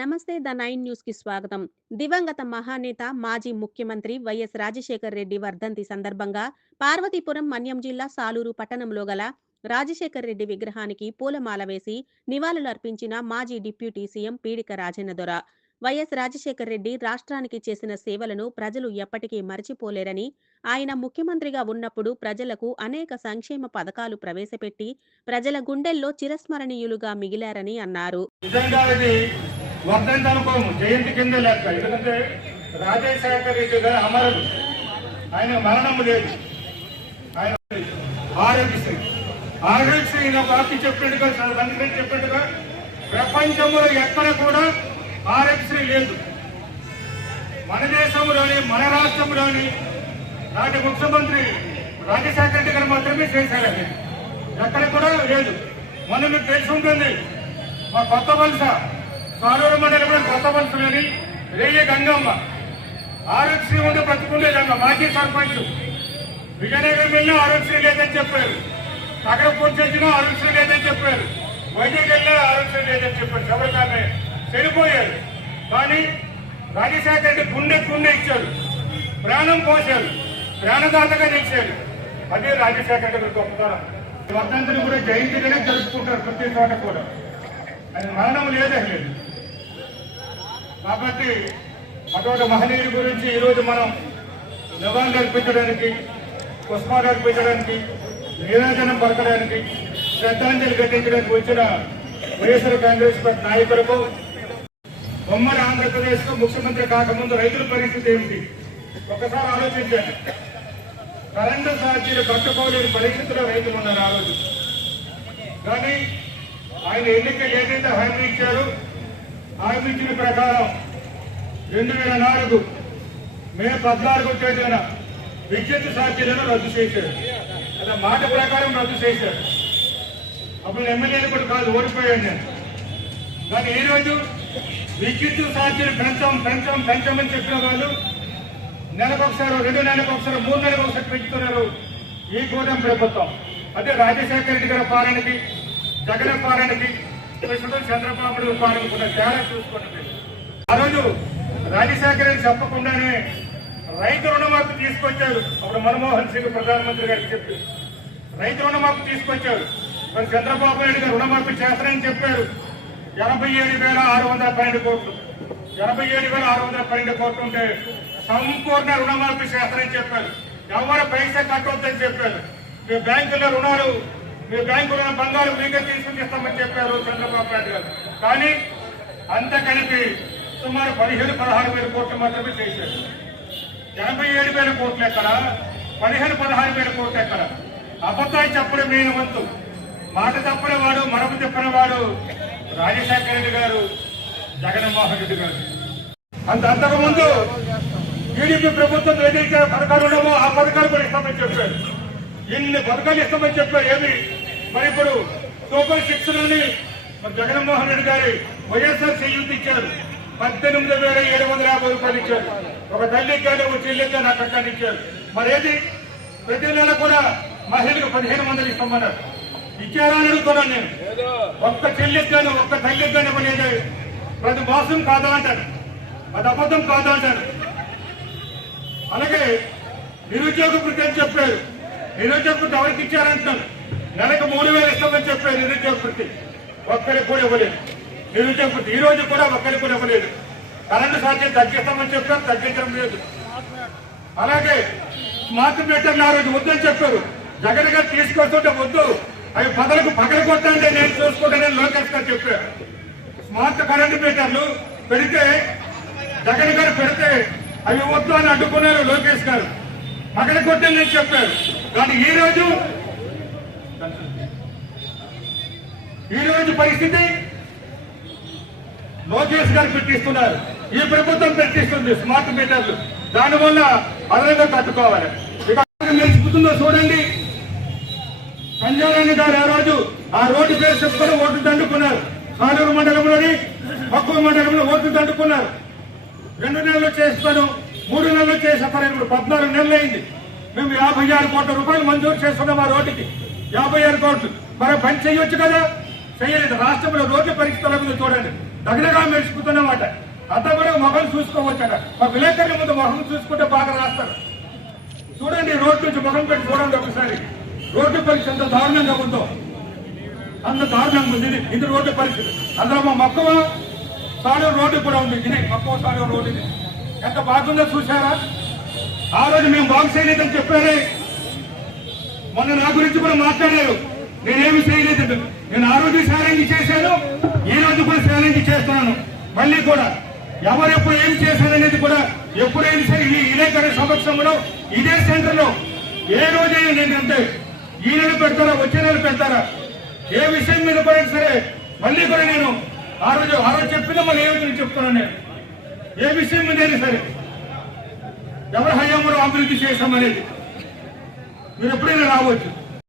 నమస్తే the nine news కి స్వాగతం. దివంగత మహానేత మాజీ ముఖ్యమంత్రి వైఎస్ రాజశేఖర్ రెడ్డి వర్ధంతి సందర్భంగా పార్వతీపురం మన్యం జిల్లా సాలూరు పట్టణంలో గల రాజశేఖర్ రెడ్డి విగ్రహానికి పూలమాల వేసి నివాళులర్పించిన మాజీ deputy CM Peedika Rajendra. YS Rajasekhar Reddy రాష్ట్రానికి చేసిన సేవలను ప్రజలు ఎప్పటికీ మరచిపోలేరని, ఆయన ముఖ్యమంత్రిగా ఉన్నప్పుడు ప్రజలకు అనేక సంక్షేమ పథకాలు ప్రవేశపెట్టి ప్రజల గుండెల్లో చిరస్మరణీయులుగా మిగిలారని అన్నారు. వర్ధంతి అనుకోము, జయంతి కింద లెక్క. ఎందుకంటే రాజశేఖర రెడ్డి గారు అమరుడు, ఆయన మరణం లేదు. ఆయన ఆరోగ్యశ్రీ పార్టీ చెప్పినట్టుగా అందుకని చెప్పినట్టుగా ప్రపంచంలో ఎక్కడ కూడా ఆరోగ్యశ్రీ లేదు. మన దేశంలోని మన రాష్ట్రంలోని నాటి ముఖ్యమంత్రి రాజశేఖర రెడ్డి గారు మాత్రమే చేశారు. ఎక్కడ కూడా లేదు. మనం మీకు తెలిసి ఉంటుంది, మా కొత్త వలస సాలూరు మండలంలో కొత్త వలసలోని రేయ గంగమ్మ ఆరోగ్యశ్రీ ఉండి బ్రతుకుండేదమ్మ. మాజీ సర్పంచ్ విజయనగరం వెళ్ళినా ఆరోగ్యశ్రీ లేదని చెప్పారు, అక్కడ పూర్తి చేసినా ఆరోగ్యశ్రీ లేదని చెప్పారు, వైద్యులు వెళ్ళినా ఆరోగ్యశ్రీ లేదని చెప్పారు. ఎవరికామె చనిపోయారు. కానీ రాజశేఖర రెడ్డి గుండె ఇచ్చారు, ప్రాణం పోశారు, ప్రాణదాతగా నిలిచారు. అదే రాజశేఖర రెడ్డి గొప్పతనం. వర్ధంతిని కూడా జయంతిగానే జరుపుకుంటారు ప్రతి చోట కూడా. ఆయన మరణం లేదే లేదు. కాబట్టి అటువంటి మహనీయుడి గురించి ఈరోజు మనం నివాళులు అర్పించడానికి, పుష్పాలు అర్పించడానికి, నీరాజనం పలకడానికి, శ్రద్ధాంజలి ఘటించడానికి వచ్చిన వైఎస్ఆర్ కాంగ్రెస్ పార్టీ నాయకులకు, ఉమ్మడి ఆంధ్రప్రదేశ్ లో ముఖ్యమంత్రి కాకముందు రైతుల పరిస్థితి ఏమిటి ఒకసారి ఆలోచించండి. కరెంటు ఛార్జీలు కట్టుకోలేని పరిస్థితిలో రైతులు ఉన్నారు ఆ రోజు. కానీ ఆయన ఎన్నికలు ఏదైతే హామీ ఇచ్చారో హామీ ఇచ్చిన ప్రకారం 2004 మే 14 తేదీన విద్యుత్ ఛార్జీలను రద్దు చేశారు. అలా మాట ప్రకారం రద్దు చేశారు. అప్పుడు ఎమ్మెల్యేలు కూడా కాదు, ఓడిపోయాను నేను. కానీ ఈరోజు విద్యుత్ ఛార్జీలు పెంచమని చెప్పిన వాళ్ళు నెలకొకసారి, 2 నెలలకు ఒకసారి, 3 నెలలకు ఒకసారి పెంచుతున్నారు ఈ కూటమి ప్రభుత్వం. అదే రాజశేఖర రెడ్డి గారి పాలనకి, జగన్ పాలనకి, ప్రస్తుతం చంద్రబాబు పాలన కూడా తేడా చూసుకోండి. ఆ రోజు రాజశేఖర రెడ్డి చెప్పకుండానే రైతు రుణమాఫీ తీసుకొచ్చారు. అప్పుడు మన్మోహన్ సింగ్ ప్రధానమంత్రి గారికి చెప్పి రైతు రుణమాఫీ తీసుకొచ్చారు. మరి చంద్రబాబు నాయుడు గారు రుణమాఫీ చేస్తారని చెప్పారు. 87,612 కోట్లు, 87,612 కోట్లు ఉంటే సంపూర్ణ రుణమాఫీ చేస్తారని చెప్పారు. ఎవరు పైసా కట్టవద్దని చెప్పారు. మీ బ్యాంకుల్లో రుణాలు, మీ బ్యాంకులో బంగారు మీకే తీసుకుని ఇస్తామని చెప్పారు చంద్రబాబు నాయుడు గారు. కానీ అంత కలిపి సుమారు 15,000-16,000 కోట్లు మాత్రమే చేశారు. 87,000 కోట్లు ఎక్కడ, 15,000-16,000 కోట్లు ఎక్కడ? అబద్ధాలు చెప్పడం మెయిన్ వంతు. మాట తప్పనివాడు, మరపు చెప్పినవాడు రాజశేఖర రెడ్డి గారు, జగన్మోహన్ రెడ్డి గారు. అంతకుముందు టీడీపీ ప్రభుత్వం ఏదైతే పథకాలు ఉన్నామో ఆ పథకాలు కూడా ఇస్తామని చెప్పారు. ఇన్ని పథకాలు ఇస్తామని చెప్పారు. ఏమి మరి ఇప్పుడు సూపర్ 6 లోని జగన్మోహన్ రెడ్డి గారి వైఎస్ఆర్ చేయూత ఇచ్చారు. 18,750 రూపాయలు ఇచ్చారు. ఒక తల్లికి కానీ ఒక చెల్లికి కానీ అక్కడ ఇచ్చారు. మరి ఏది ప్రతి నెల కూడా మహిళలకు 1,500 ఇస్తామన్నారు. ఇచ్చారా అని అడుగుతున్నాను నేను. ఒక్క చెల్లికి కానీ ఒక్క తల్లికి కానీ ఇవ్వలేదు. ప్రతి మోసం కాదా అంటారు, అది అబద్ధం కాదా అంటారు. అలాగే నిరుద్యోగ వృత్తి అని చెప్పారు. నిరుద్యోగ వృత్తి ఎవరికి ఇచ్చారంటున్నాను. నెలకు 3,000 ఇస్తామని చెప్పారు. నిరుద్యోగ వృత్తి ఒక్కరికి కూడా ఇవ్వలేదు. నిరుద్యోగ వృత్తి ఈ రోజు కూడా ఒక్కరికి కూడా ఇవ్వలేదు. కరెంటు ఛార్జీలు తగ్గిస్తామని చెప్పారు, తగ్గించడం లేదు. అలాగే స్మార్ట్ మీటర్లు ఆ రోజు వద్దని చెప్పారు. జగన్ గారు తీసుకొస్తుంటే వద్దు, అవి పగలు కొట్టండి, నేను చూసుకుంటానని లోకేష్ గారు చెప్పారు. స్మార్ట్ కరెంటు మీటర్లు పెడితే, జగన్ గారు పెడితే అవి వద్దు అని అడ్డుకున్నారు లోకేష్ గారు. పగల కొట్టని నేను చెప్పారు. కానీ ఈ రోజు పరిస్థితి లోకేష్ గారు పెట్టిస్తున్నారు, ఈ ప్రభుత్వం పెట్టిస్తుంది స్మార్ట్ మీటర్లు. దానివల్ల అదనంగా కట్టుకోవాలి. ఇక మెచ్చుకుంటుందో చూడండి. సంజయ్ గారు ఆ రోజు ఆ రోడ్డు పేరు చెప్పుకొని ఓట్లు దండుకున్నారు. సాలూరు మండలంలోని మక్కువ మండలంలో ఓట్లు దండుకున్నారు. 2 నెలలు చేస్తాను, 3 నెలలు చేసేస్తాను. ఇప్పుడు 14 నెలలు అయింది. మేము 56 కోట్ల రూపాయలు మంజూరు చేస్తున్నాం ఆ రోడ్డుకి. 56 కోట్లు. మరి పని చేయొచ్చు కదా, చేయలేదు. రాష్ట్రంలో రోడ్ల పరిస్థితుల మీద చూడండి. దగ్గరగా మెరిసిపోతున్నమాట. అంతా కూడా మొహం చూసుకోవచ్చట. మా విలేకరుల ముందు మొహం చూసుకుంటే బాగా రాస్తారు. చూడండి, రోడ్డు నుంచి ముఖం పెట్టి చూడండి ఒకసారి. రోడ్డు పరిస్థితి ఎంత దారుణంగా ఉందో, అంత దారుణంగా ఉంది. ఇది రోడ్డు పరిస్థితి. అందులో మా మక్కువ సాలూరు రోడ్డు కూడా ఉంది. ఇది మక్కువ సాలూరు రోడ్డు ఇది ఎంత బాగుందో చూసారా? ఆ రోజు మేము బాగు చేయలేదని చెప్పారే. మొన్న నా గురించి కూడా మాట్లాడారు. నేనేమి చేయలేదు. నేను ఆ రోజు ఛాలెంజ్ చేశాను, ఈ రోజు కూడా ఛాలెంజ్ చేస్తున్నాను. మళ్ళీ కూడా ఎవరెప్పుడు ఏం చేశారనేది కూడా ఎప్పుడైనా సరే ఈ విలేకరుల సమక్షంలో ఇదే సెంటర్ లో ఏ రోజైనా నేనంటే ఈ నెల పెడతారా, వచ్చే నెల పెడతారా, ఏ విషయం మీద కూడా సరే మళ్ళీ కూడా నేను ఆ రోజు చెప్పినా మళ్ళీ ఏమిటి చెప్తున్నాను. నేను ఏ విషయం మీద సరే ఎవరి హయాంలో అభివృద్ధి చేశామనేది మీరు ఎప్పుడైనా రావచ్చు.